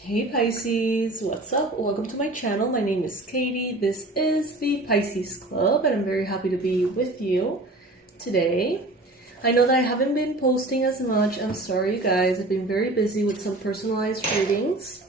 Hey Pisces, what's up? Welcome to my channel. My name is Katie. This is the Pisces Club and I'm very happy to be with you today. I know that I haven't been posting as much. I'm sorry you guys. I've been very busy with some personalized readings.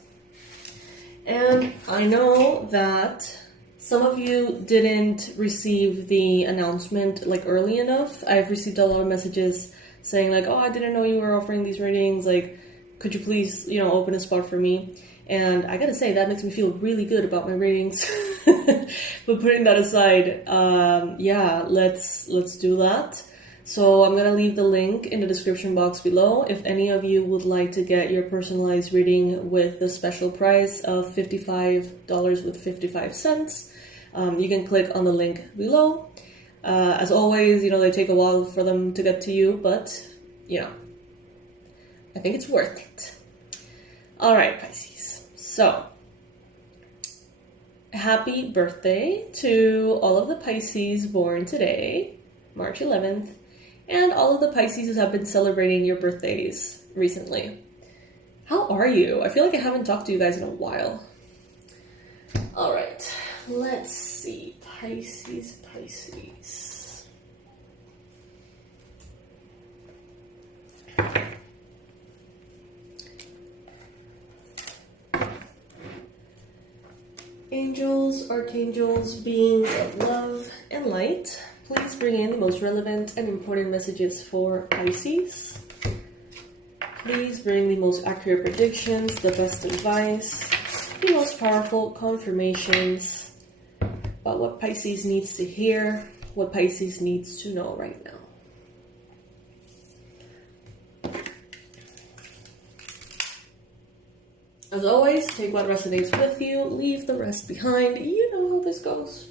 And I know that some of you didn't receive the announcement like early enough. I've received a lot of messages saying like, oh, I didn't know you were offering these readings. Like, could you please, open a spot for me? And I gotta say, that makes me feel really good about my readings. But putting that aside, let's do that. So I'm gonna leave the link in the description box below. If any of you would like to get your personalized reading with the special price of $55 with 55 cents, you can click on the link below. As always, they take a while for them to get to you, but, I think it's worth it. All right, Pisces. So, happy birthday to all of the Pisces born today, March 11th, and all of the Pisces who have been celebrating your birthdays recently. How are you? I feel like I haven't talked to you guys in a while. All right, let's see. Pisces. Angels, archangels, beings of love and light, please bring in the most relevant and important messages for Pisces. Please bring the most accurate predictions, the best advice, the most powerful confirmations about what Pisces needs to hear, what Pisces needs to know right now. As always, take what resonates with you, leave the rest behind. You know how this goes.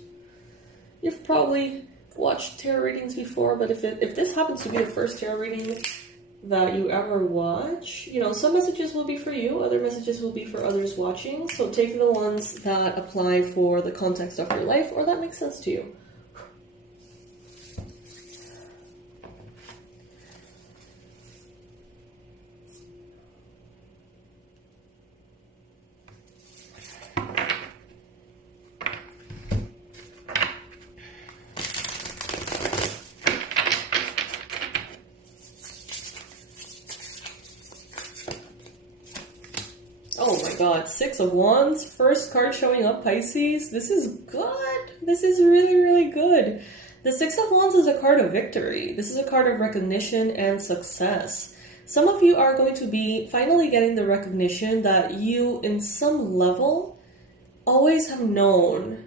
You've probably watched tarot readings before, but if this happens to be the first tarot reading that you ever watch, some messages will be for you, other messages will be for others watching. So take the ones that apply for the context of your life or that makes sense to you. Oh my god, Six of Wands, first card showing up, Pisces. This is good. This is really, really good. The Six of Wands is a card of victory. This is a card of recognition and success. Some of you are going to be finally getting the recognition that you, in some level, always have known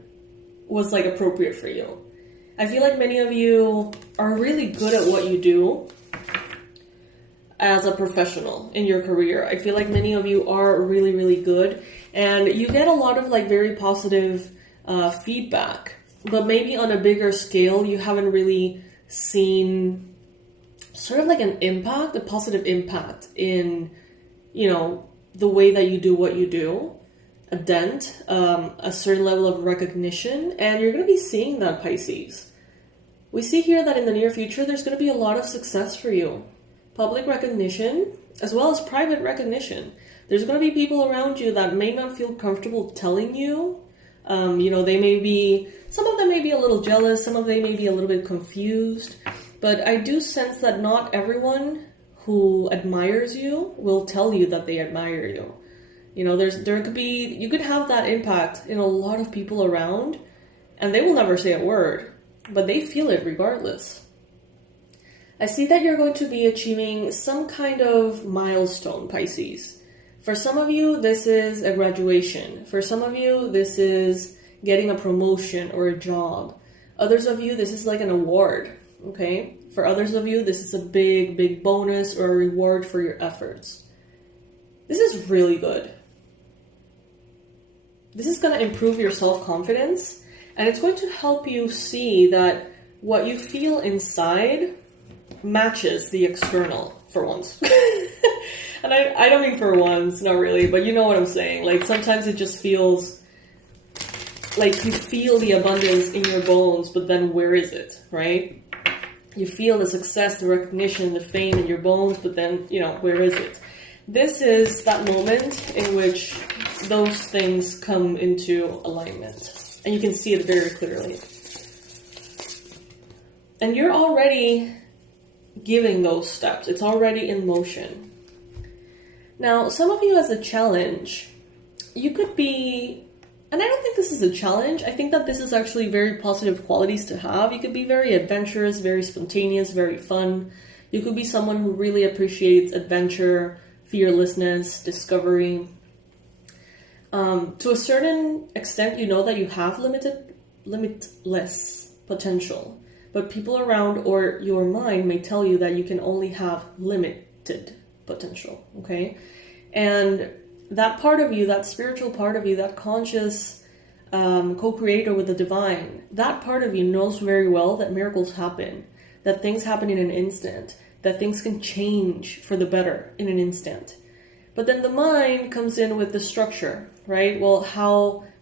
was like appropriate for you. I feel like many of you are really good at what you do as a professional in your career. I feel like many of you are really, really good and you get a lot of like very positive feedback, but maybe on a bigger scale, you haven't really seen sort of like an impact, a positive impact in, the way that you do what you do, a dent, a certain level of recognition, and you're going to be seeing that, Pisces. We see here that in the near future, there's going to be a lot of success for you. Public recognition, as well as private recognition. There's going to be people around you that may not feel comfortable telling you. They may be, some of them may be a little jealous, some of them may be a little bit confused. But I do sense that not everyone who admires you will tell you that they admire you. You could have that impact in a lot of people around, and they will never say a word, but they feel it regardless. I see that you're going to be achieving some kind of milestone, Pisces. For some of you, this is a graduation. For some of you, this is getting a promotion or a job. Others of you, this is like an award, okay? For others of you, this is a big, big bonus or a reward for your efforts. This is really good. This is going to improve your self-confidence, and it's going to help you see that what you feel inside matches the external for once. And I don't mean for once, not really, but you know what I'm saying. Like sometimes it just feels like you feel the abundance in your bones, but then where is it, right? You feel the success, the recognition, the fame in your bones, but then, where is it? This is that moment in which those things come into alignment. And you can see it very clearly. And you're already giving those steps. It's already in motion. Now, some of you as a challenge, you could be, and I don't think this is a challenge. I think that this is actually very positive qualities to have. You could be very adventurous, very spontaneous, very fun. You could be someone who really appreciates adventure, fearlessness, discovery. To a certain extent, you know that you have limitless potential. But people around or your mind may tell you that you can only have limited potential, okay? And that part of you, that spiritual part of you, that conscious co-creator with the divine, that part of you knows very well that miracles happen, that things happen in an instant, that things can change for the better in an instant. But then the mind comes in with the structure, right? Well,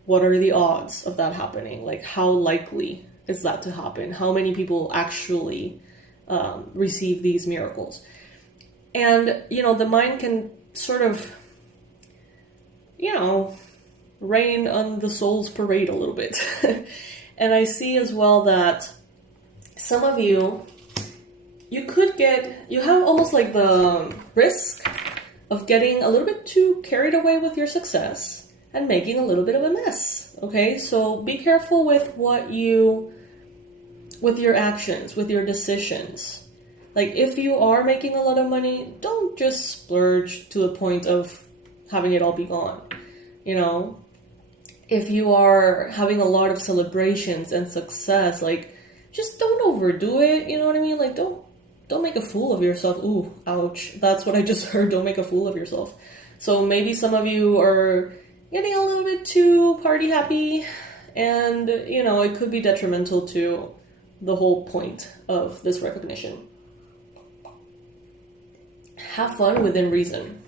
what are the odds of that happening? Like, how likely is that to happen? How many people actually receive these miracles? And, the mind can sort of, rain on the soul's parade a little bit. And I see as well that some of you, you have almost like the risk of getting a little bit too carried away with your success and making a little bit of a mess. Okay, so be careful with with your actions, with your decisions. Like, if you are making a lot of money, don't just splurge to the point of having it all be gone. If you are having a lot of celebrations and success, like, just don't overdo it. You know what I mean? Like, don't make a fool of yourself. Ooh, ouch. That's what I just heard. Don't make a fool of yourself. So maybe some of you are getting a little bit too party happy, and, it could be detrimental to the whole point of this recognition. Have fun within reason.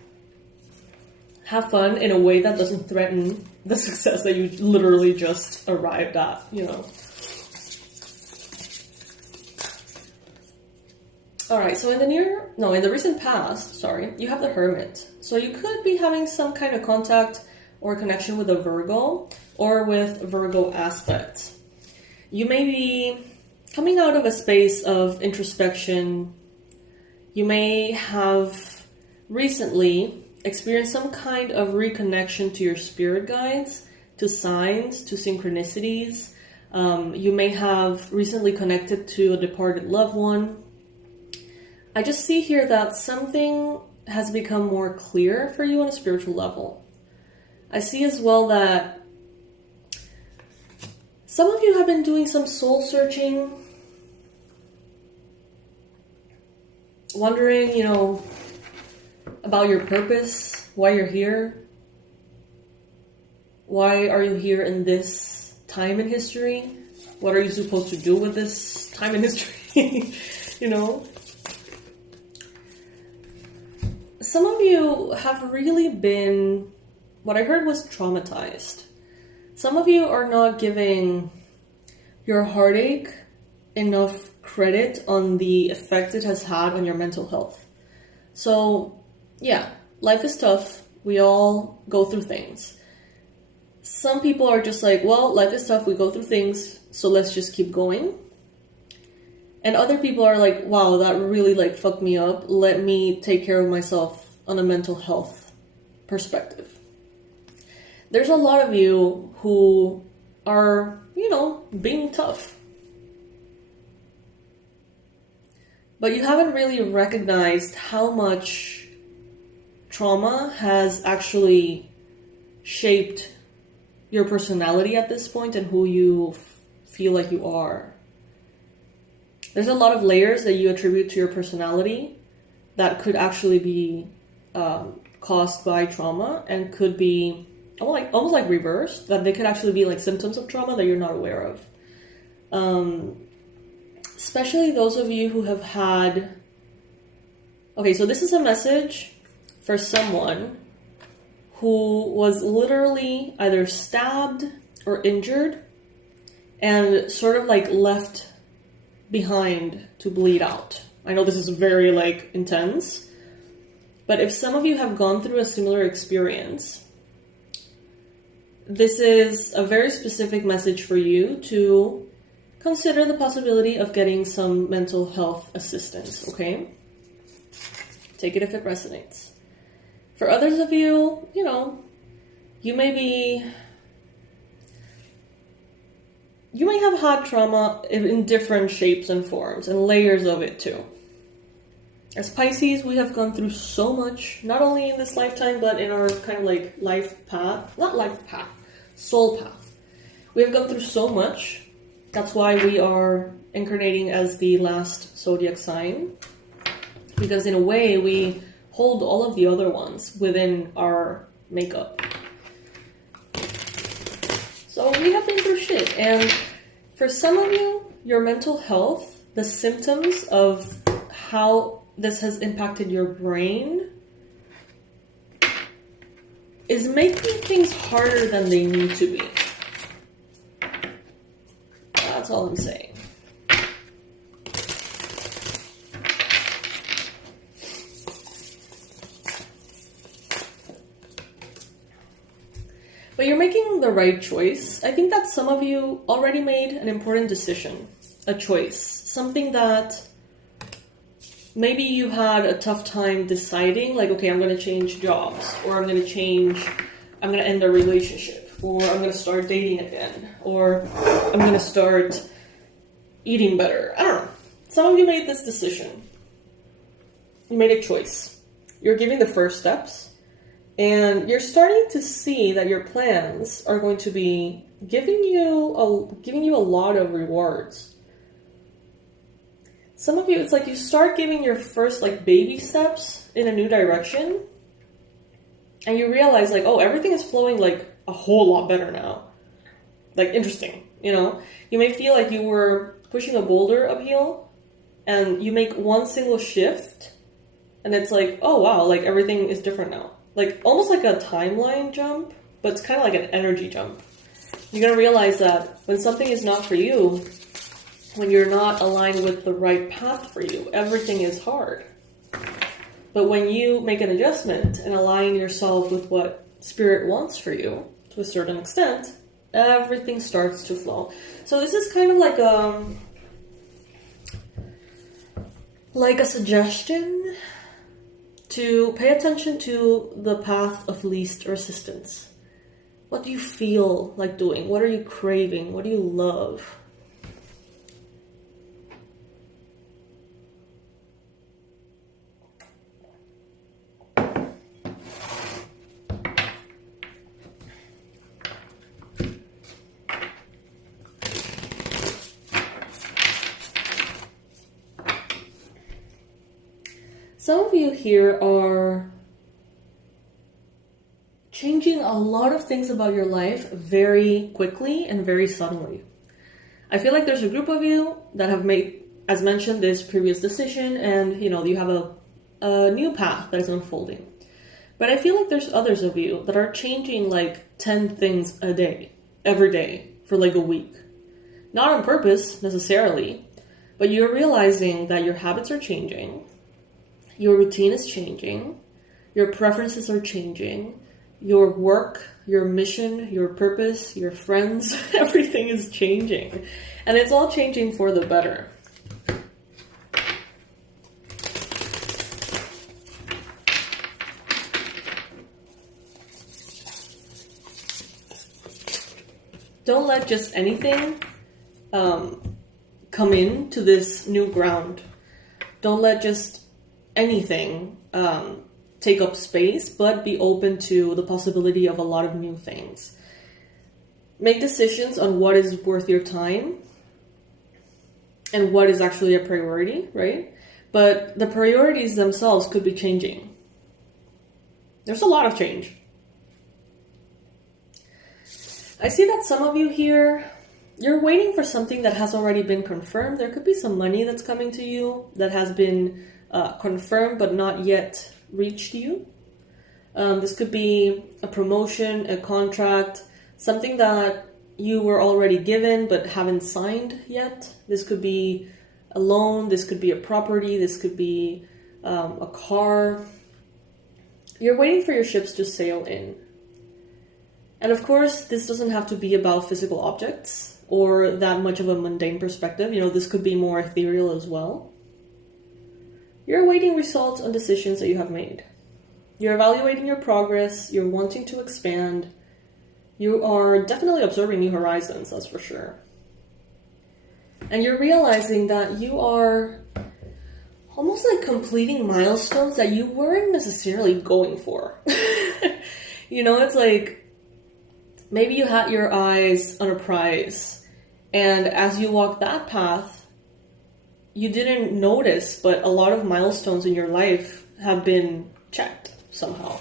Have fun in a way that doesn't threaten the success that you literally just arrived at, Alright, so in the recent past, you have the Hermit. So you could be having some kind of contact or connection with a Virgo or with Virgo aspects. You may be coming out of a space of introspection. You may have recently experienced some kind of reconnection to your spirit guides, to signs, to synchronicities. You may have recently connected to a departed loved one. I just see here that something has become more clear for you on a spiritual level. I see as well that some of you have been doing some soul searching, wondering, about your purpose, why you're here. Why are you here in this time in history? What are you supposed to do with this time in history? Some of you have really been, what I heard was traumatized. Some of you are not giving your heartache enough credit on the effect it has had on your mental health. So, yeah, life is tough. We all go through things. Some people are just like, well, life is tough. We go through things, so let's just keep going. And other people are like, wow, that really fucked me up. Let me take care of myself on a mental health perspective. There's a lot of you who are, being tough. But you haven't really recognized how much trauma has actually shaped your personality at this point and who you feel like you are. There's a lot of layers that you attribute to your personality that could actually be caused by trauma and could be almost like reversed, that they could actually be symptoms of trauma that you're not aware of. Especially those of you who have had... Okay, so this is a message for someone who was literally either stabbed or injured and sort of left behind to bleed out. I know this is very intense, But if some of you have gone through a similar experience, this is a very specific message for you to consider the possibility of getting some mental health assistance, okay? Take it if it resonates. For others of you, you may have had trauma in different shapes and forms and layers of it too. As Pisces, we have gone through so much, not only in this lifetime, but in our kind of like life path, not life path, soul path. We have gone through so much. That's why we are incarnating as the last zodiac sign. Because in a way, we hold all of the other ones within our makeup. So we have been through shit. And for some of you, your mental health, the symptoms of how this has impacted your brain is making things harder than they need to be. That's all I'm saying. But you're making the right choice. I think that some of you already made an important decision, a choice, something that maybe you had a tough time deciding, like, okay, I'm going to change jobs, or I'm going to end a relationship, or I'm going to start dating again, or I'm going to start eating better. I don't know. Some of you made this decision. You made a choice. You're giving the first steps. And you're starting to see that your plans are going to be giving you a lot of rewards. Some of you, it's like you start giving your first like baby steps in a new direction, and you realize like, oh, everything is flowing like a whole lot better now. Like, interesting, You may feel like you were pushing a boulder uphill, and you make one single shift, and it's like, oh wow, like everything is different now. Like, almost like a timeline jump, but it's kind of like an energy jump. You're going to realize that when something is not for you, when you're not aligned with the right path for you, everything is hard. But when you make an adjustment and align yourself with what Spirit wants for you, to a certain extent, everything starts to flow. So this is kind of like a suggestion to pay attention to the path of least resistance. What do you feel like doing? What are you craving? What do you love? Some of you here are changing a lot of things about your life very quickly and very suddenly. I feel like there's a group of you that have made, as mentioned, this previous decision, and you have a new path that is unfolding. But I feel like there's others of you that are changing like 10 things a day, every day, for like a week. Not on purpose, necessarily, but you're realizing that your habits are changing. Your routine is changing, your preferences are changing, your work, your mission, your purpose, your friends, everything is changing. And it's all changing for the better. Don't let just anything come into this new ground. Don't let just anything take up space, but be open to the possibility of a lot of new things. Make decisions on what is worth your time and what is actually a priority, right? But the priorities themselves could be changing. There's a lot of change. I see that some of you here, you're waiting for something that has already been confirmed. There could be some money that's coming to you that has been confirmed but not yet reached you. This could be a promotion, a contract, something that you were already given but haven't signed yet. This could be a loan, this could be a property, this could be a car. You're waiting for your ships to sail in. And of course, this doesn't have to be about physical objects or that much of a mundane perspective. This could be more ethereal as well. You're awaiting results on decisions that you have made. You're evaluating your progress. You're wanting to expand. You are definitely observing new horizons, that's for sure. And you're realizing that you are almost like completing milestones that you weren't necessarily going for. It's like maybe you had your eyes on a prize, and as you walk that path, you didn't notice, but a lot of milestones in your life have been checked somehow.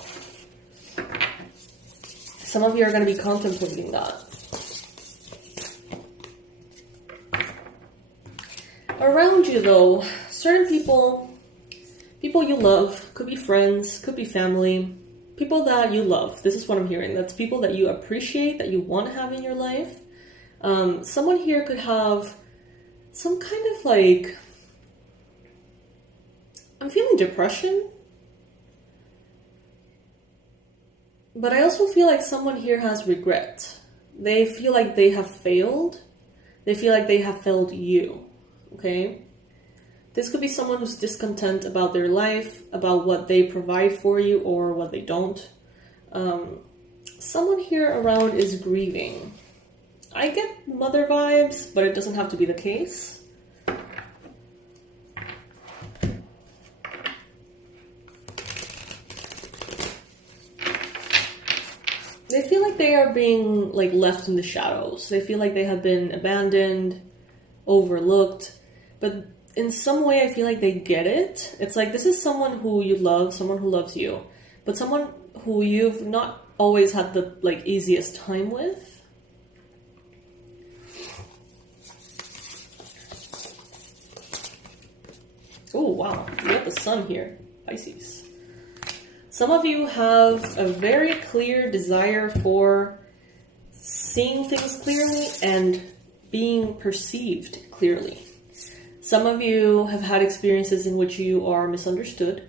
Some of you are going to be contemplating that. Around you, though, certain people you love, could be friends, could be family, people that you love. This is what I'm hearing. That's people that you appreciate, that you want to have in your life. Someone here could have some kind of like, I'm feeling depression. But I also feel like someone here has regret. They feel like they have failed. They feel like they have failed you. Okay? This could be someone who's discontent about their life, about what they provide for you or what they don't. Someone here around is grieving. I get mother vibes, but it doesn't have to be the case. They feel like they are being like left in the shadows. They feel like they have been abandoned, overlooked, but in some way I feel like they get it. It's like this is someone who you love, someone who loves you, but someone who you've not always had the like easiest time with. Oh wow, you got the sun here, Pisces. Some of you have a very clear desire for seeing things clearly and being perceived clearly. Some of you have had experiences in which you are misunderstood,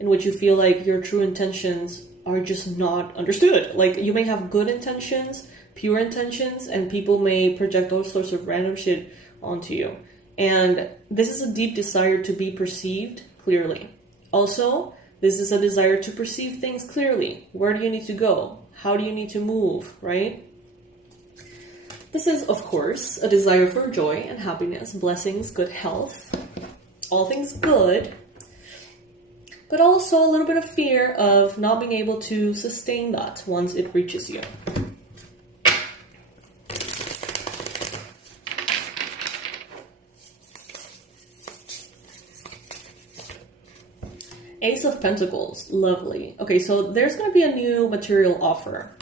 in which you feel like your true intentions are just not understood. Like you may have good intentions, pure intentions, and people may project all sorts of random shit onto you. And this is a deep desire to be perceived clearly. Also, this is a desire to perceive things clearly. Where do you need to go? How do you need to move, right? This is, of course, a desire for joy and happiness, blessings, good health, all things good, but also a little bit of fear of not being able to sustain that once it reaches you. Ace of Pentacles, lovely. Okay, so there's going to be a new material offer.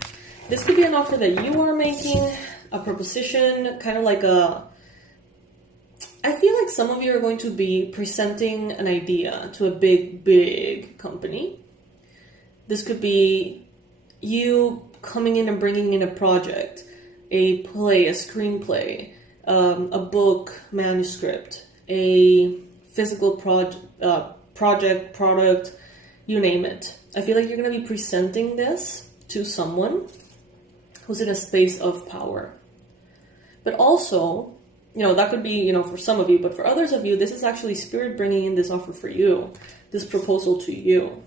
This could be an offer that you are making, a proposition, kind of like I feel like some of you are going to be presenting an idea to a big company. This could be you coming in and bringing in a project, a play, a screenplay, a book, manuscript, a physical project, product, you name it. I feel like you're going to be presenting this to someone who's in a space of power. But also, that could be, for some of you, but for others of you, this is actually Spirit bringing in this offer for you, this proposal to you.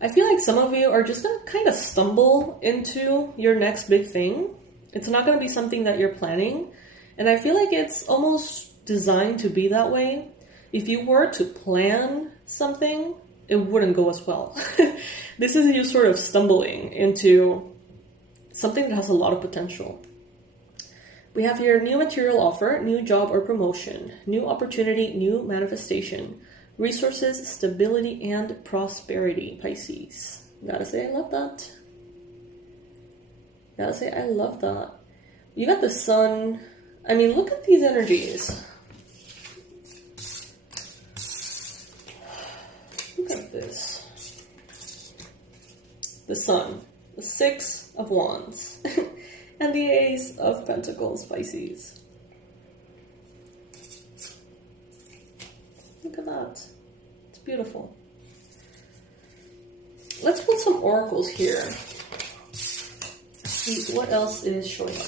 I feel like some of you are just going to kind of stumble into your next big thing. It's not going to be something that you're planning. And I feel like it's almost designed to be that way. If you were to plan something, it wouldn't go as well. This is you sort of stumbling into something that has a lot of potential. We have here new material offer, new job or promotion, new opportunity, new manifestation, resources, stability, and prosperity, Pisces. Gotta say, I love that. Gotta say, I love that. You got the sun. I mean, look at these energies. Look at this. The sun, the Six of Wands, and the Ace of Pentacles, Pisces. Look at that. It's beautiful. Let's put some oracles here. See what else is showing up.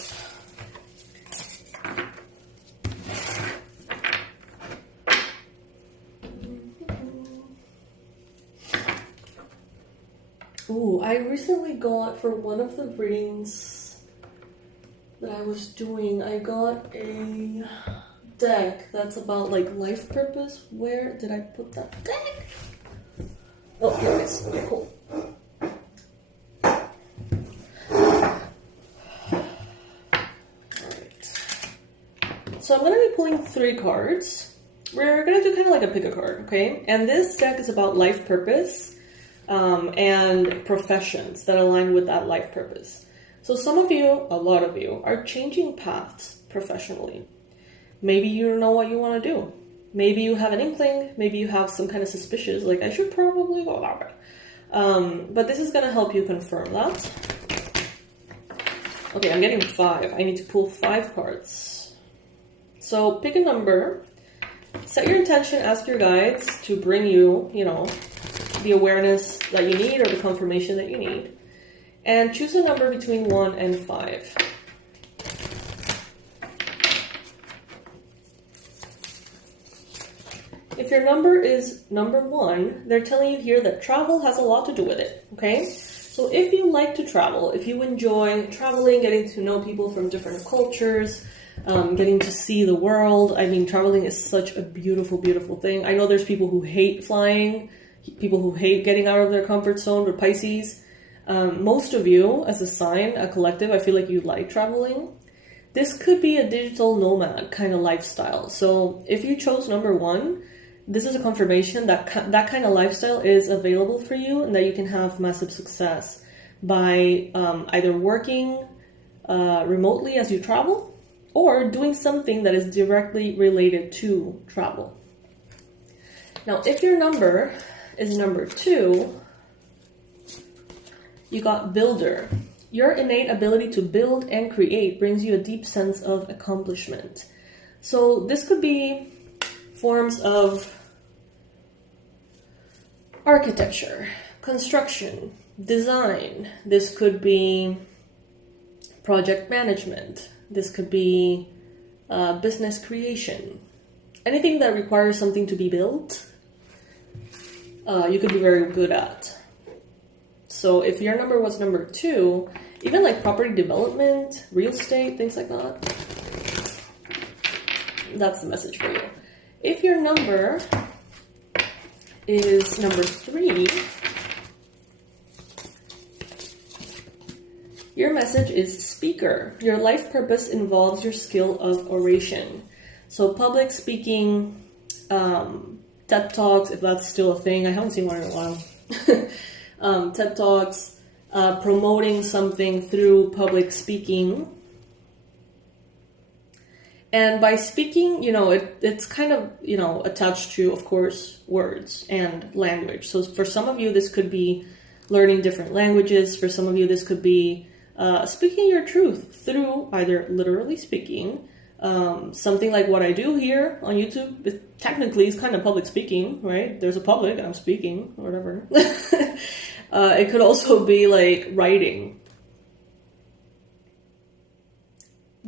Ooh, I recently got, for one of the readings that I was doing, I got a deck that's about like life purpose. Where did I put that deck? Oh, here it is. Okay, cool. Alright. So I'm going to be pulling 3 cards. We're going to do kind of like a pick a card, okay? And this deck is about life purpose. And professions that align with that life purpose. So some of you, a lot of you, are changing paths professionally. Maybe you don't know what you want to do. Maybe you have an inkling. Maybe you have some kind of suspicious, like, I should probably go that way. But this is going to help you confirm that. Okay, I'm getting 5. I need to pull 5 cards. So pick a number. Set your intention, ask your guides to bring you, you know, the awareness that you need or the confirmation that you need, and choose a number between 1 and 5. If your number is number 1, they're telling you here that travel has a lot to do with it, okay? So if you like to travel, if you enjoy traveling, getting to know people from different cultures, getting to see the world, I mean, traveling is such a beautiful, beautiful thing. I know there's people who hate flying, people who hate getting out of their comfort zone, but Pisces, most of you, as a sign, a collective, I feel like you like traveling. This could be a digital nomad kind of lifestyle. So if you chose number 1, this is a confirmation that that kind of lifestyle is available for you and that you can have massive success by either working remotely as you travel or doing something that is directly related to travel. Now, if your number is number 2, you got builder. Your innate ability to build and create brings you a deep sense of accomplishment. So this could be forms of architecture, construction, design. This could be project management. This could be business creation. Anything that requires something to be built, you could be very good at. So if your number was number 2, even like property development, real estate, things like that, that's the message for you. If your number is number 3, your message is speaker. Your life purpose involves your skill of oration. So public speaking, TED Talks, if that's still a thing. I haven't seen one in a while. TED Talks, promoting something through public speaking. And by speaking, you know, it's kind of, you know, attached to, of course, words and language. So for some of you, this could be learning different languages. For some of you, this could be speaking your truth through either literally speaking, something like what I do here on YouTube. It technically is kind of public speaking, right? There's a public and I'm speaking or whatever. It could also be like writing.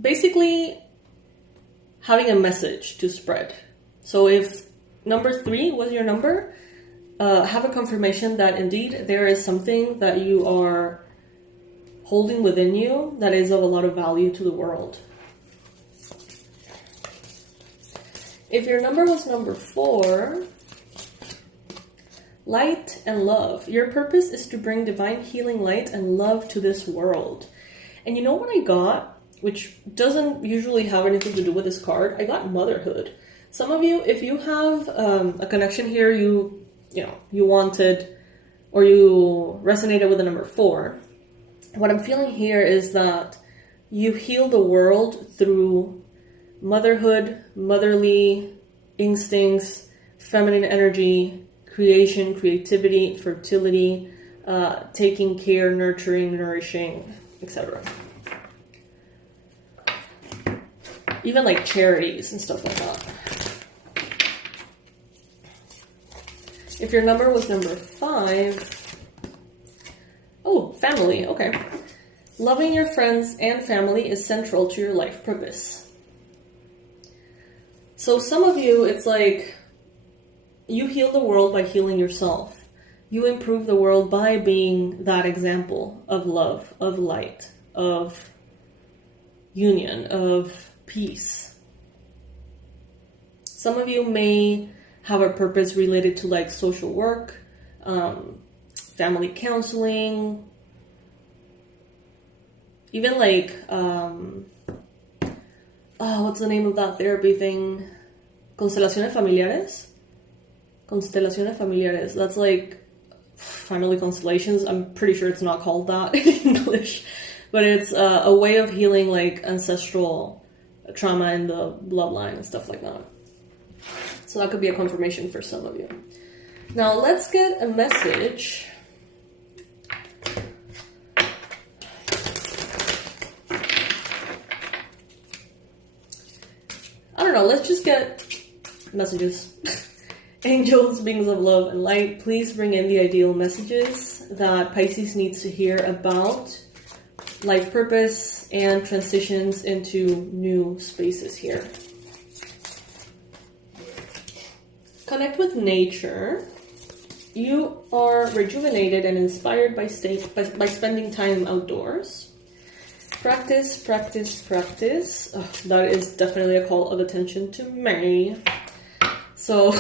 Basically, having a message to spread. So if number 3 was your number, have a confirmation that indeed there is something that you are holding within you that is of a lot of value to the world. If your number was number 4, light and love. Your purpose is to bring divine healing light and love to this world. And you know what I got? Which doesn't usually have anything to do with this card. I got motherhood. Some of you, if you have a connection here, you wanted or you resonated with the number 4. What I'm feeling here is that you heal the world through motherhood, motherly instincts, feminine energy, creation, creativity, fertility, taking care, nurturing, nourishing, etc. Even like charities and stuff like that. If your number was number 5, Oh, family, okay. Loving your friends and family is central to your life purpose. So some of you, it's like you heal the world by healing yourself. You improve the world by being that example of love, of light, of union, of peace. Some of you may have a purpose related to like social work, family counseling, even like, what's the name of that therapy thing? Constelaciones familiares? Constelaciones familiares. That's like family constellations. I'm pretty sure it's not called that in English, but it's a way of healing like ancestral trauma in the bloodline and stuff like that. So that could be a confirmation for some of you. Now let's get a message. I don't know, let's just get messages. Angels, beings of love and light, please bring in the ideal messages that Pisces needs to hear about life purpose and transitions into new spaces here. Connect with nature. You are rejuvenated and inspired by spending time outdoors. Practice, practice, practice. Oh, that is definitely a call of attention to me. So,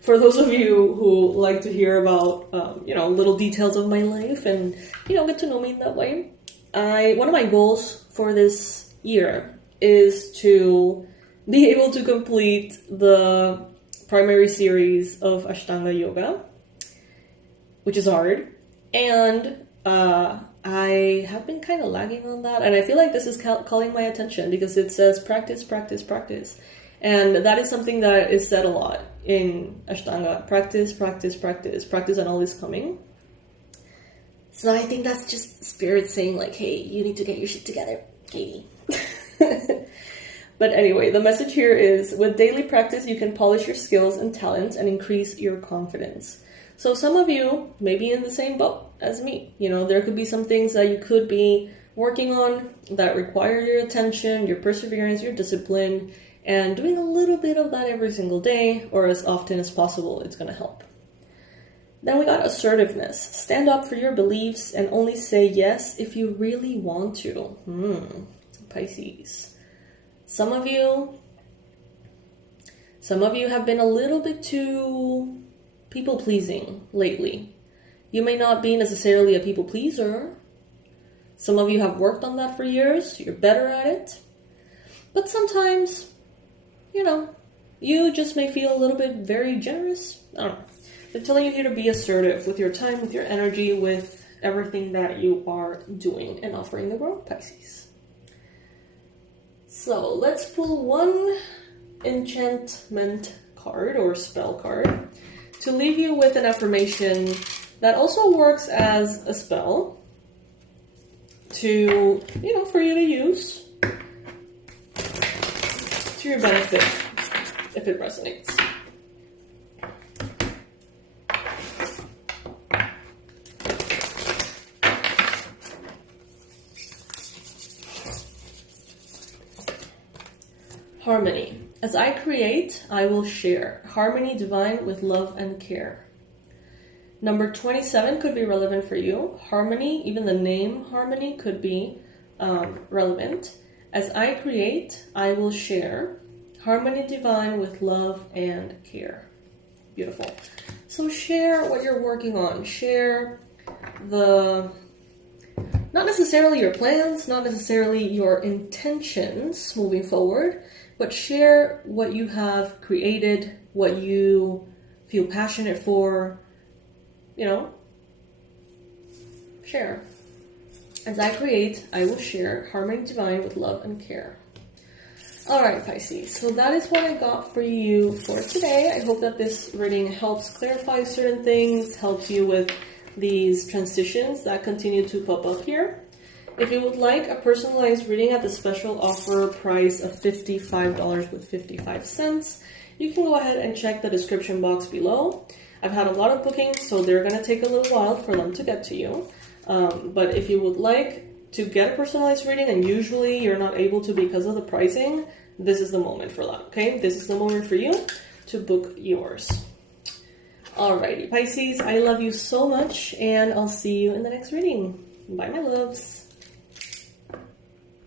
for those of you who like to hear about, little details of my life and, get to know me in that way, one of my goals for this year is to be able to complete the primary series of Ashtanga Yoga, which is hard, and I have been kind of lagging on that, and I feel like this is calling my attention because it says practice, practice, practice, and that is something that is said a lot in Ashtanga. Practice, practice, practice, practice, and all is coming. So I think that's just spirit saying like, hey, you need to get your shit together, Katie. But anyway, the message here is, with daily practice, you can polish your skills and talents and increase your confidence. So some of you may be in the same boat as me. There could be some things that you could be working on that require your attention, your perseverance, your discipline, and doing a little bit of that every single day or as often as possible, it's going to help. Then we got assertiveness. Stand up for your beliefs and only say yes if you really want to. Pisces. Some of you have been a little bit too people-pleasing lately. You may not be necessarily a people-pleaser. Some of you have worked on that for years. You're better at it. But sometimes, you just may feel a little bit very generous. I don't know. They're telling you here to be assertive with your time, with your energy, with everything that you are doing and offering the world, Pisces. So let's pull one enchantment card or spell card to leave you with an affirmation that also works as a spell to, for you to use to your benefit if it resonates. Harmony. As I create, I will share. Harmony divine with love and care. Number 27 could be relevant for you. Harmony, even the name harmony could be relevant. As I create, I will share. Harmony divine with love and care. Beautiful. So share what you're working on. Share not necessarily your plans, not necessarily your intentions moving forward, but share what you have created, what you feel passionate for, share. As I create, I will share. Harmony divine with love and care. All right, Pisces. So that is what I got for you for today. I hope that this reading helps clarify certain things, helps you with these transitions that continue to pop up here. If you would like a personalized reading at the special offer price of $55.55, you can go ahead and check the description box below. I've had a lot of bookings, so they're going to take a little while for them to get to you. But if you would like to get a personalized reading, and usually you're not able to because of the pricing, this is the moment for that, okay? This is the moment for you to book yours. Alrighty, Pisces, I love you so much, and I'll see you in the next reading. Bye, my loves.